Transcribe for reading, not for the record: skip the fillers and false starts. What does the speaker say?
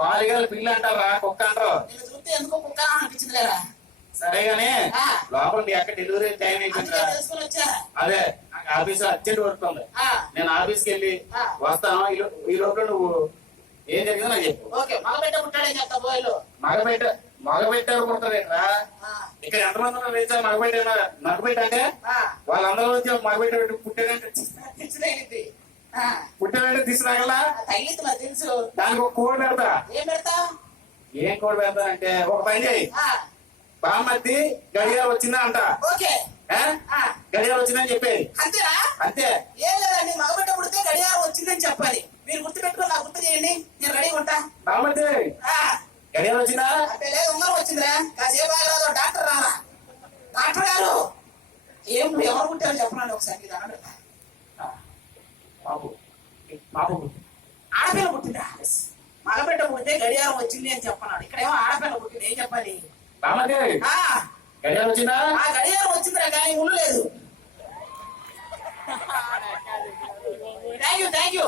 పాలుగల పిల్లి అంటారా కుక్క అంటారు. నేను చూస్తే ఎందుకో కుక్క అనిపించింది లేదా. సరే గానీ లోపల మీ అక్క డెలివరీ టైం అయిపోయిందా? తెలుసుకొని వచ్చా. అదే ఆఫీస్ అర్జెంట్ వర్క్ ఉంది. నేను ఆఫీస్కి వెళ్ళి వస్తాను. ఈ లోపల నువ్వు ఏం జరిగిందో నాకు చెప్పు. ఓకే. మగబిడ్డ పుట్టాడని చెప్తా బోయలు. మగబెట్టారు పుడతారేట్రా? ఇక్కడ ఎంతమంది ఉన్నారు తెలుసా? మగబెట్ట అంటే వాళ్ళందరూ నుంచి మగబెట్ట పుట్టాడంటే పుట్టాడంటే తీసుకురాగల తగిలింది మరి తెలుసు. దానికి ఒక కోడ్ పెడతా. ఏం పెడతా? ఏం కోడ్ పెడతానంటే ఒక పని చేయి. బామ్మద్ది గడియారం వచ్చిందా అంట. ఓకే. గడియారం వచ్చిందని చెప్పేది. అంతేనా? అంతే. ఏం లేదండి, మగబిడ్డ పుడితే గడియారం వచ్చిందని చెప్పాలి. మీరు గుర్తు పెట్టుకొని నాకు గుర్తు చేయండి, నేను రెడీగా ఉంటా. బామ్మద్ది గడియారం వచ్చిందా అంటే లేదు, ఉంగరం వచ్చిందిరా. కాసేపు ఆగరాదు, డాక్టర్ రానా? డాక్టర్ గారు ఎవరు పుట్టారో చెప్పనండి ఒకసారి. ఆడపిల్ల పుట్టిందా? మగబిడ్డ పుడితే గడియారం వచ్చింది అని చెప్పన్నాడు. ఇక్కడేమో ఆడపిల్ల పుట్టింది, ఏం చెప్పాలి? గడియారం వచ్చిందా? గడియారం వచ్చిందిరా, కానీ ముళ్ళు లేదు. Thank you.